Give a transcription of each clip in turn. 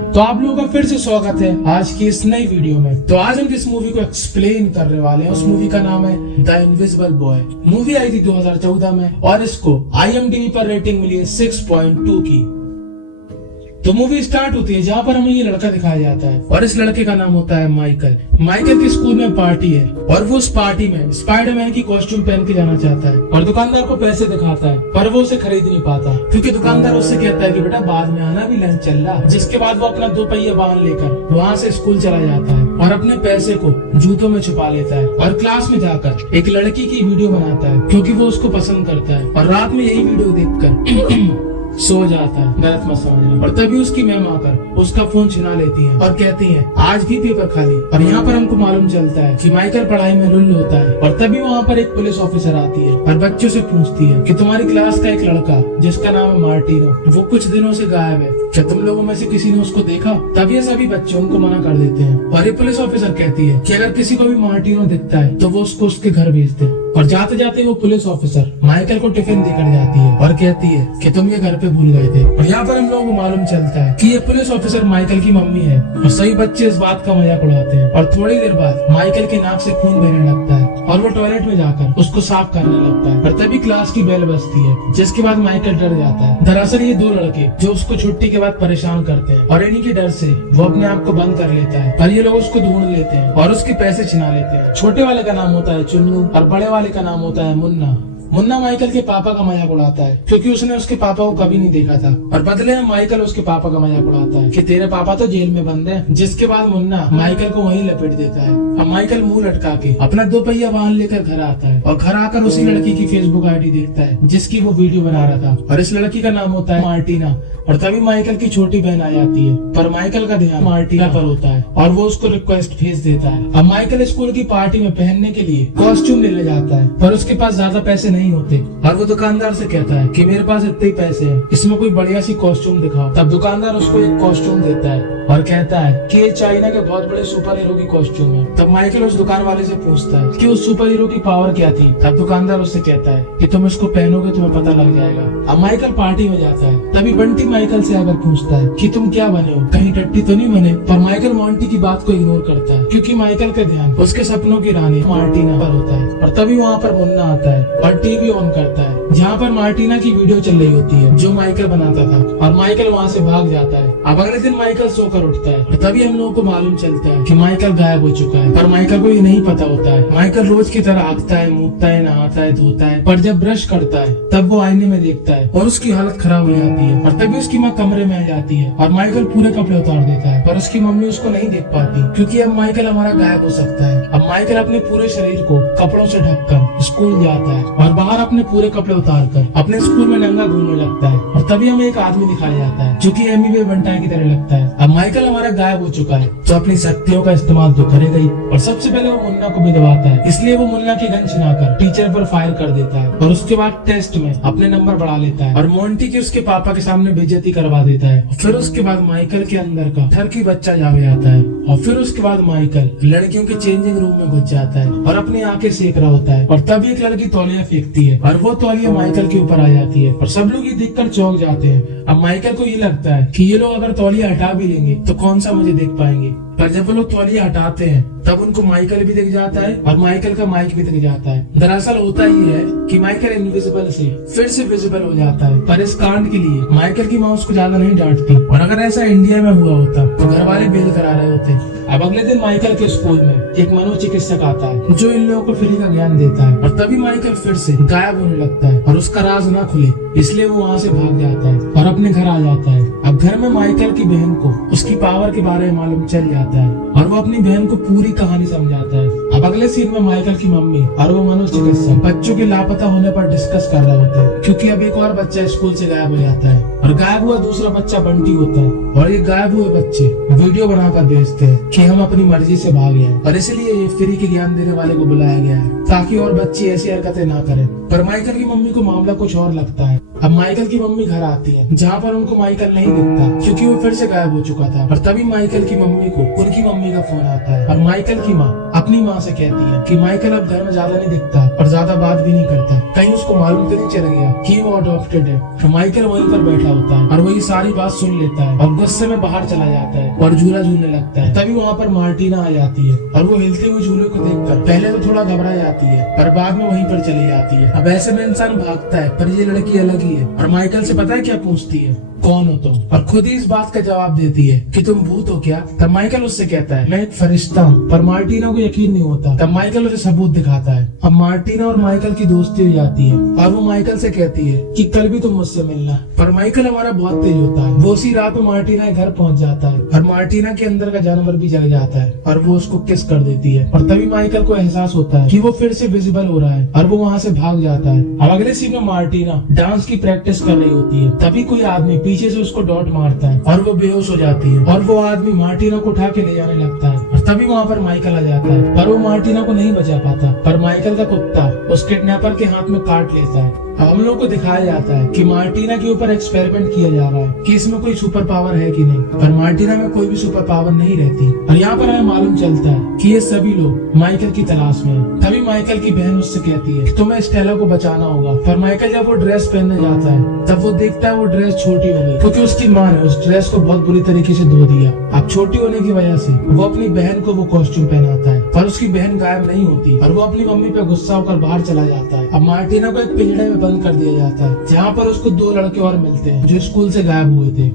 तो आप लोगों का फिर से स्वागत है आज की इस नई वीडियो में। तो आज हम जिस मूवी को एक्सप्लेन करने वाले हैं उस मूवी का नाम है द इनविजिबल बॉय। मूवी आई थी 2014 में और इसको IMDb पर रेटिंग मिली है 6.2 की। तो मूवी स्टार्ट होती है जहाँ पर हमें ये लड़का दिखाया जाता है और इस लड़के का नाम होता है माइकल। माइकल के स्कूल में पार्टी है और वो उस पार्टी में स्पाइडरमैन की कॉस्ट्यूम पहन के जाना चाहता है और दुकानदार को पैसे दिखाता है पर वो उसे खरीद नहीं पाता क्योंकि दुकानदार उससे कहता है कि बेटा बाद में आना, भी लंच चल रहा। जिसके बाद वो अपना 2 पहिया वाहन लेकर वहाँ से स्कूल चला जाता है और अपने पैसे को जूतों में छुपा लेता है और क्लास में जाकर एक लड़की की वीडियो बनाता है क्योंकि वो उसको पसंद करता है और रात में यही वीडियो देखकर सो जाता है। गलत मत समझना। और तभी उसकी मैम आकर उसका फोन छिना लेती है और कहती है आज भी पेपर खाली। और यहाँ पर हमको मालूम चलता है कि माइकल पढ़ाई में लुल्ल होता है और तभी वहाँ पर एक पुलिस ऑफिसर आती है और बच्चों से पूछती है कि तुम्हारी क्लास का एक लड़का जिसका नाम है मार्टिनो वो कुछ दिनों से गायब है, क्या तुम लोगों में से किसी ने उसको देखा? तब ये सभी बच्चे उनको मना कर देते हैं और ये पुलिस ऑफिसर कहती है कि अगर किसी को भी मार्टिनो दिखता है तो वो उसको उसके घर भेज दे। और जाते जाते वो पुलिस ऑफिसर माइकल को टिफिन देकर जाती है और कहती है कि तुम ये घर पे भूल गए थे। और यहाँ पर हम लोगों को मालूम चलता है कि ये पुलिस ऑफिसर माइकल की मम्मी है और सभी बच्चे इस बात का मजाक उड़ाते हैं। और थोड़ी देर बाद माइकल के नाक से खून बहने लगता है और वो टॉयलेट में जाकर उसको साफ करने लगता है और तभी क्लास की बेल बजती है जिसके बाद माइकल डर जाता है। दरअसल ये 2 लड़के जो उसको छुट्टी के बाद परेशान करते हैं और इन्हीं के डर से वो अपने आप को बंद कर लेता है। पर ये लोग उसको ढूंढ लेते हैं और उसके पैसे छिना लेते हैं। छोटे वाले का नाम होता है चुन्नू और बड़े वाले का नाम होता है मुन्ना। मुन्ना माइकल के पापा का मजाक उड़ाता है क्योंकि उसने उसके पापा को कभी नहीं देखा था और बदले में माइकल उसके पापा का मजाक उड़ाता है कि तेरे पापा तो जेल में बंद है। जिसके बाद मुन्ना माइकल को वहीं लपेट देता है। अब माइकल मुंह लटका के अपना 2 पहिया वाहन लेकर घर आता है और घर आकर उसी लड़की की फेसबुक आईडी देखता है जिसकी वो वीडियो बना रहा था और इस लड़की का नाम होता है मार्टिना। और तभी माइकल की छोटी बहन आ जाती है पर माइकल का ध्यान मार्टिना पर होता है और वो उसको रिक्वेस्ट भेज देता है। अब माइकल स्कूल की पार्टी में पहनने के लिए कॉस्ट्यूम लेने जाता है पर उसके पास ज्यादा पैसे नहीं होते और वो दुकानदार से कहता है कि मेरे पास इतने ही पैसे हैं, इसमें कोई बढ़िया सी कॉस्ट्यूम दिखाओ। तब दुकानदार उसको एक कॉस्ट्यूम देता है और कहता है कि ये चाइना के बहुत बड़े सुपर हीरो की कॉस्ट्यूम है। तब माइकल उस दुकान वाले से पूछता है कि उस सुपर हीरो की पावर क्या थी। तब दुकानदार उससे कहता है कि तुम इसको पहनोगे तुम्हें पता लग जाएगा। अब माइकल पार्टी में जाता है तभी बंटी माइकल से आकर पूछता है कि तुम क्या बने हो, कहीं टट्टी तो नहीं बने? पर माइकल मोंटी की बात को इग्नोर करता है क्योंकि माइकल का ध्यान उसके सपनों की रानी मार्टिना पर होता है। और तभी वहाँ पर मुन्ना आता है और टीवी ऑन करता है जहाँ पर मार्टिना की वीडियो चल रही होती है जो माइकल बनाता था और माइकल वहाँ से भाग जाता है। अब अगले दिन माइकल सोकर उठता है और तभी हम लोगों को मालूम चलता है कि माइकल गायब हो चुका है। पर माइकल को ये नहीं पता होता है। माइकल रोज की तरह आगता है, मूतता है, नहाता है, धोता है पर जब ब्रश करता है तब वो आईने में देखता है और उसकी हालत खराब हो जाती है। और तभी उसकी माँ कमरे में आ जाती है और माइकल पूरे कपड़े उतार देता है पर उसकी मम्मी उसको नहीं देख पाती क्योंकि अब माइकल हमारा गायब हो सकता है। अब माइकल अपने पूरे शरीर को कपड़ों से ढककर स्कूल जाता है और बाहर अपने पूरे कपड़े उतार कर अपने स्कूल में नंगा घूमने लगता है। और तभी हमें एक आदमी दिखाया जाता है जो कि एमी वे बंटाई की तरह लगता है। अब माइकल हमारा गायब हो चुका है तो अपनी शक्तियों का इस्तेमाल तो करेगा ही और सबसे पहले वो मुन्ना को भी दबाता है। इसलिए वो मुन्ना की गन छिनाकर टीचर पर फायर कर देता है और उसके बाद टेस्ट में अपने नंबर बढ़ा लेता है और मोंटी की उसके पापा के सामने बेइज्जती करवा देता है। फिर उसके बाद माइकल के अंदर का टर्की बच्चा जाग जाता है और फिर उसके बाद माइकल लड़कियों के चेंजिंग रूम में घुस जाता है और अपनी आंखें सेक रहा होता है। और तब एक लड़की तौलिया फेंकती है और वो तौलिया माइकल के ऊपर आ जाती है और सब लोग ये देखकर चौंक जाते हैं। अब माइकल को ये लगता है कि ये लोग अगर तौलिया हटा भी लेंगे तो कौन सा मुझे देख पाएंगे। पर जब वो लोग तौलिया हटाते हैं तब उनको माइकल भी दिख जाता है और माइकल का माइक भी दिख जाता है। दरअसल होता ही है कि माइकल इनविजिबल से फिर से विजिबल हो जाता है। पर इस कांड के लिए माइकल की माँ उसको ज्यादा नहीं डांटती और अगर ऐसा इंडिया में हुआ होता तो घर वाले बेल करा रहे होते। अब अगले दिन माइकल के स्कूल में एक मनोचिकित्सक आता है जो इन लोगों को फ्री का ज्ञान देता है और तभी माइकल फिर से गायब होने लगता है और उसका राज ना खुले इसलिए वो वहाँ से भाग जाता है और अपने घर आ जाता है। अब घर में माइकल की बहन को उसकी पावर के बारे में मालूम चल जाता है और वो अपनी बहन को पूरी कहानी समझाता है। अब अगले सीन में माइकल की मम्मी और वो मनोचिकित्सक बच्चों के लापता होने पर डिस्कस कर रहे होते हैं क्योंकि अब एक और बच्चा स्कूल से गायब हो जाता है और गायब हुआ दूसरा बच्चा बंटी होता है और ये गायब हुए बच्चे वीडियो बनाकर भेजते हैं कि हम अपनी मर्जी से भाग गए और इसलिए ये फ्री के ज्ञान देने वाले को बुलाया गया है ताकि और बच्चे ऐसी हरकतें ना करें। पर माइकल की मम्मी को मामला कुछ और लगता है अब माइकल की मम्मी घर आती है, जहाँ पर उनको माइकल नहीं दिखता क्योंकि वो फिर से गायब हो चुका था। और तभी माइकल की मम्मी को उनकी मम्मी का फोन आता है और माइकल की माँ अपनी माँ से कहती है कि माइकल अब घर में ज्यादा नहीं दिखता और ज्यादा बात भी नहीं करता, कहीं उसको मालूम तो नहीं चल गया कि वो अडॉप्टेड है। तो माइकल वहीं पर बैठा होता है और वो ये सारी बात सुन लेता है और गुस्से में बाहर चला जाता है और झूला झूलने लगता है। तभी वहाँ पर मार्टिना आ जाती है और वो हिलते हुए झूले को देखकर पहले तो थोड़ा घबरा जाती है पर बाद में वहीं पर चली जाती है। अब ऐसे में इंसान भागता है पर ये लड़की अलग ही है और माइकल से पता है क्या पूछती है, कौन हो तुम? और खुद ही इस बात का जवाब देती है कि तुम भूत हो क्या? तब माइकल उससे कहता है मैं एक फरिश्ता हूँ। पर मार्टिना को यकीन नहीं होता। तब माइकल उसे सबूत दिखाता है। अब मार्टिना और माइकल की दोस्ती हो जाती है और वो माइकल से कहती है कि कल भी तुम मुझसे मिलना। पर माइकल हमारा बहुत तेज होता है, वो उसी रात में मार्टिना के घर पहुंच जाता है और मार्टिना के अंदर का जानवर भी जग जाता है और वो उसको किस कर देती है। और तभी माइकल को एहसास होता है कि वो फिर से विजिबल हो रहा है और वो वहाँ से भाग जाता है। अब अगले सीन में मार्टिना डांस की प्रैक्टिस कर रही होती है, तभी कोई आदमी पीछे से उसको डॉट मारता है और वो बेहोश हो जाती है और वो आदमी मार्टिना को उठा के ले जाने लगता है। और तभी वहाँ पर माइकल आ जाता है पर वो मार्टिना को नहीं बचा पाता, पर माइकल का कुत्ता उस किडनैपर के हाथ में काट लेता है। हम लोग को दिखाया जाता है कि मार्टिना के ऊपर एक्सपेरिमेंट किया जा रहा है कि इसमें कोई सुपर पावर है कि नहीं, पर मार्टिना में कोई भी सुपर पावर नहीं रहती। और यहाँ पर हमें मालूम चलता है कि ये सभी लोग माइकल की तलाश में हैं। तभी माइकल की बहन उससे कहती है कि तुम्हें स्टेला को बचाना होगा। पर माइकल जब वो ड्रेस पहनने जाता है तब वो देखता है वो ड्रेस छोटी हो गई क्योंकि उसकी माँ ने उस ड्रेस को बहुत बुरी तरीके से धो दिया। अब छोटी होने की वजह से वो अपनी बहन को वो कॉस्ट्यूम पहनाता है पर उसकी बहन गायब नहीं होती और वो अपनी मम्मी पे गुस्सा होकर बाहर चला जाता है। अब मार्टिना को एक पिंजड़े में बंद कर दिया जाता है जहाँ पर उसको 2 लड़के और मिलते हैं जो स्कूल से गायब हुए थे।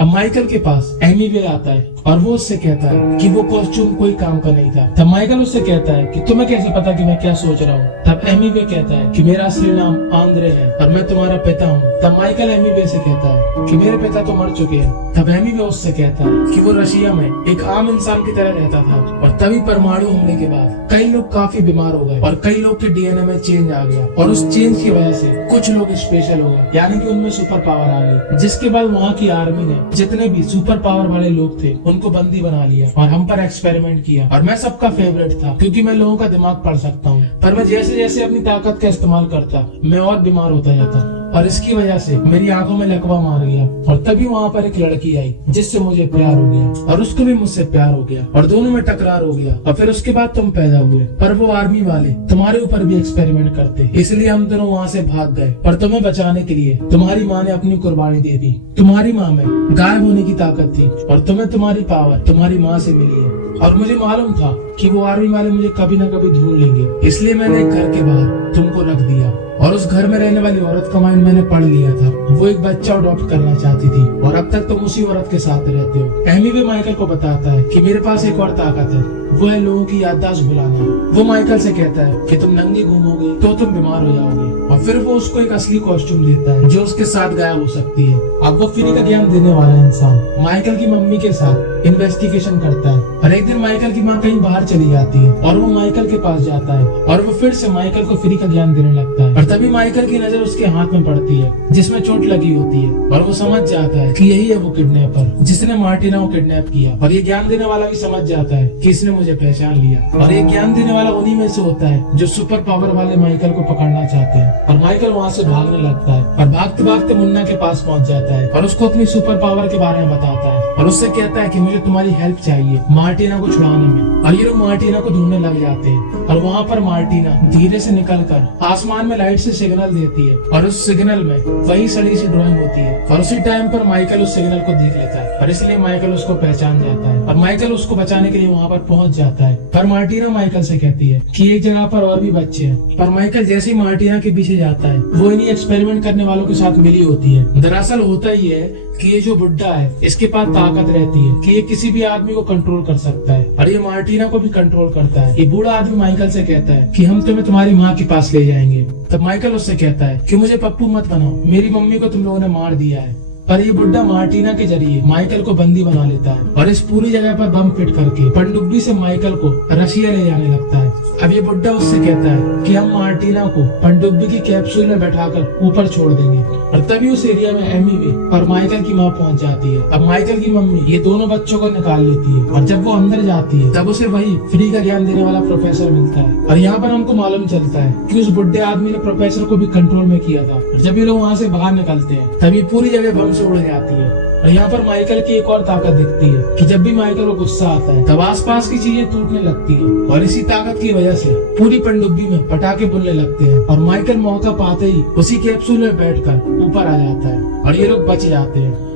अब माइकल के पास एमीवे आता है और वो उससे कहता है कि वो कॉस्ट्यूम कोई काम का नहीं था। तब माइकल उससे कहता है कि तुम्हें कैसे पता कि मैं क्या सोच रहा हूँ? तब एमीवे कहता है कि मेरा असली नाम आंद्रे है और मैं तुम्हारा पिता हूँ। तब माइकल एमीवे से कहता है कि मेरे पिता तो मर चुके हैं। तब एमीवे उससे कहता है कि वो रशिया में एक आम इंसान की तरह रहता था और तभी परमाणु हमले के बाद कई लोग काफी बीमार हो गए और कई लोग के डीएनए में चेंज आ गया और उस चेंज की वजह से कुछ लोग स्पेशल हो गए, यानी कि उनमें सुपर पावर आ गई। जिसके बाद वहाँ की आर्मी ने जितने भी सुपर पावर वाले लोग थे उनको बंदी बना लिया और हम पर एक्सपेरिमेंट किया। और मैं सबका फेवरेट था क्योंकि मैं लोगों का दिमाग पढ़ सकता हूँ, पर मैं जैसे जैसे अपनी ताकत का इस्तेमाल करता मैं और बीमार होता जाता और इसकी वजह से मेरी आंखों में लकवा मार गया। और तभी वहाँ पर एक लड़की आई जिससे मुझे प्यार हो गया और उसको भी मुझसे प्यार हो गया और दोनों में टकरार हो गया और फिर उसके बाद तुम पैदा हुए। पर वो आर्मी वाले तुम्हारे ऊपर भी एक्सपेरिमेंट करते, इसलिए हम दोनों वहाँ से भाग गए। पर तुम्हें बचाने के लिए तुम्हारी माँ ने अपनी कुर्बानी दे दी। तुम्हारी माँ में गायब होने की ताकत थी और तुम्हें तुम्हारी पावर तुम्हारी माँ से मिली है। और मुझे मालूम था कि वो आर्मी वाले मुझे कभी न कभी ढूंढ लेंगे, इसलिए मैंने एक घर के बाहर तुमको रख दिया और उस घर में रहने वाली औरत का माइंड मैंने पढ़ लिया था। वो एक बच्चा अडॉप्ट करना चाहती थी और अब तक तुम उसी औरत के साथ रहते हो। एमीवे माइकल को बताता है कि मेरे पास एक और ताकत है, वो है लोगों की याददाश्त भुलाना। वो माइकल से कहता है कि तुम नंगी घूमोगे तो तुम बीमार हो जाओगे और फिर वो उसको एक असली कॉस्ट्यूम देता है जो उसके साथ गायब हो सकती है। अब वो फ्री का ज्ञान देने वाला इंसान माइकल की मम्मी के साथ इन्वेस्टिगेशन करता है और एक दिन माइकल की माँ कहीं बाहर चली जाती है और वो माइकल के पास जाता है और वो फिर से माइकल को फ्री का ज्ञान देने लगता है। और तभी माइकल की नजर उसके हाथ में पड़ती है जिसमें चोट लगी होती है और वो समझ जाता है कि यही है वो किडनैपर जिसने मार्टिना को किडनैप किया। और ये ज्ञान देने वाला भी समझ जाता है कि इसने मुझे पहचान लिया और ये ज्ञान देने वाला उन्हीं में से होता है जो सुपर पावर वाले माइकल को पकड़ना चाहते हैं। और माइकल वहाँ से भागने लगता है और भागते भागते मुन्ना के पास पहुँच जाता है और उसको अपनी सुपर पावर के बारे में बताता है और उससे कहता है कि मुझे तुम्हारी हेल्प चाहिए मार्टिना को छुड़ाने में। और ये लोग मार्टिना को ढूंढने लग जाते हैं और वहाँ पर मार्टिना धीरे से निकलकर आसमान में लाइट से सिग्नल देती है और उस सिग्नल में वही सड़ी सी ड्राइंग होती है और उसी टाइम पर माइकल उस सिग्नल को देख लेता है और इसलिए माइकल उसको पहचान जाता है और माइकल उसको बचाने के लिए वहाँ पर पहुँच जाता है। पर मार्टिना माइकल से कहती है कि एक जगह पर और भी बच्चे हैं। पर माइकल जैसे ही मार्टिना के पीछे जाता है वो इन्हीं एक्सपेरिमेंट करने वालों के साथ मिली होती है। दरअसल होता ही है कि ये जो बुड्ढा है इसके पास ताकत रहती है कि ये किसी भी आदमी को कंट्रोल कर सकता है और ये मार्टिना को भी कंट्रोल करता है। ये बूढ़ा आदमी माइकल से कहता है कि हम तुम्हें तुम्हारी माँ के पास ले जाएंगे। तब माइकल उससे कहता है कि मुझे पप्पू मत बनाओ, मेरी मम्मी को तुम लोगों ने मार दिया है। पर ये बुड्ढा मार्टिना के जरिए माइकल को बंदी बना लेता है और इस पूरी जगह पर बम फिट करके पनडुब्बी से माइकल को रशिया ले जाने लगता है। अब ये बुड्ढा उससे कहता है कि हम मार्टिना को पनडुब्बी की कैप्सूल में बैठाकर ऊपर छोड़ देंगे। और तभी उस एरिया में एमी भी और माइकल की माँ पहुंच जाती है। अब माइकल की मम्मी ये दोनों बच्चों को निकाल लेती है और जब वो अंदर जाती है तब उसे वही फ्री का ज्ञान देने वाला प्रोफेसर मिलता है। और यहाँ पर हमको मालूम चलता है कि उस बुड्ढे आदमी ने प्रोफेसर को भी कंट्रोल में किया था। और जब ये लोग वहाँ से बाहर निकलते हैं तभी पूरी जगह बम से उड़ जाती है। और यहाँ पर माइकल की एक और ताकत दिखती है कि जब भी माइकल को गुस्सा आता है तब आसपास की चीजें टूटने लगती है और इसी ताकत की वजह से पूरी पनडुब्बी में पटाखे बुनने लगते हैं और माइकल मौका पाते ही उसी कैप्सूल में बैठकर ऊपर आ जाता है और ये लोग बच जाते हैं।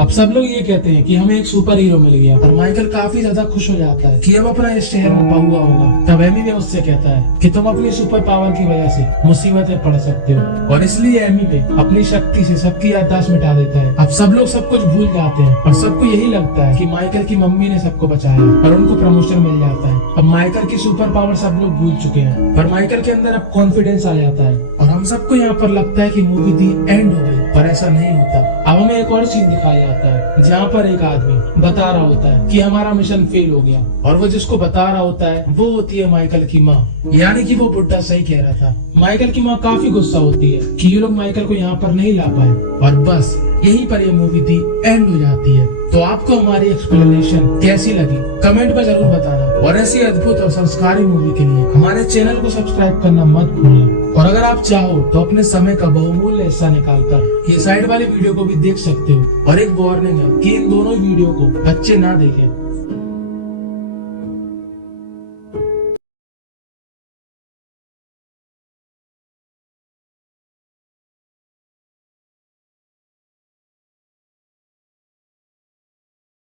अब सब लोग ये कहते हैं कि हमें एक सुपर हीरो मिल गया और माइकल काफी ज्यादा खुश हो जाता है कि अब अपना इस शहर में पहुआ होगा। तब एमी भी उससे कहता है कि तुम अपनी सुपर पावर की वजह से मुसीबतें पड़ सकते हो और इसलिए एमी भी अपनी शक्ति से सबकी याददाश्त मिटा देता है। अब सब लोग सब कुछ भूल जाते हैं और सबको यही लगता है कि माइकल की मम्मी ने सबको बचाया और उनको प्रमोशन मिल जाता है। अब माइकल की सुपर पावर सब लोग भूल चुके हैं पर माइकल के अंदर अब कॉन्फिडेंस आ जाता है और हम सबको यहाँ पर लगता है कि मूवी दी एंड हो गई, पर ऐसा नहीं होता। अब हमें एक और सीन दिखाया जाता है जहाँ पर एक आदमी बता रहा होता है कि हमारा मिशन फेल हो गया और वो जिसको बता रहा होता है वो होती है माइकल की माँ। यानी कि वो बुड्ढा सही कह रहा था। माइकल की माँ काफी गुस्सा होती है कि ये लोग माइकल को यहाँ पर नहीं ला पाए और बस यहीं पर ये मूवी दी एंड हो जाती है। तो आपको हमारी एक्सप्लेनेशन कैसी लगी कमेंट में जरूर बताना और ऐसी अद्भुत और संस्कारी मूवी के लिए हमारे चैनल को सब्सक्राइब करना मत भूलना। और अगर आप चाहो तो अपने समय का बहुमूल्य हिस्सा निकालकर ये साइड वाली वीडियो को भी देख सकते हो। और एक वार्निंग है कि इन दोनों वीडियो को बच्चे ना देखें।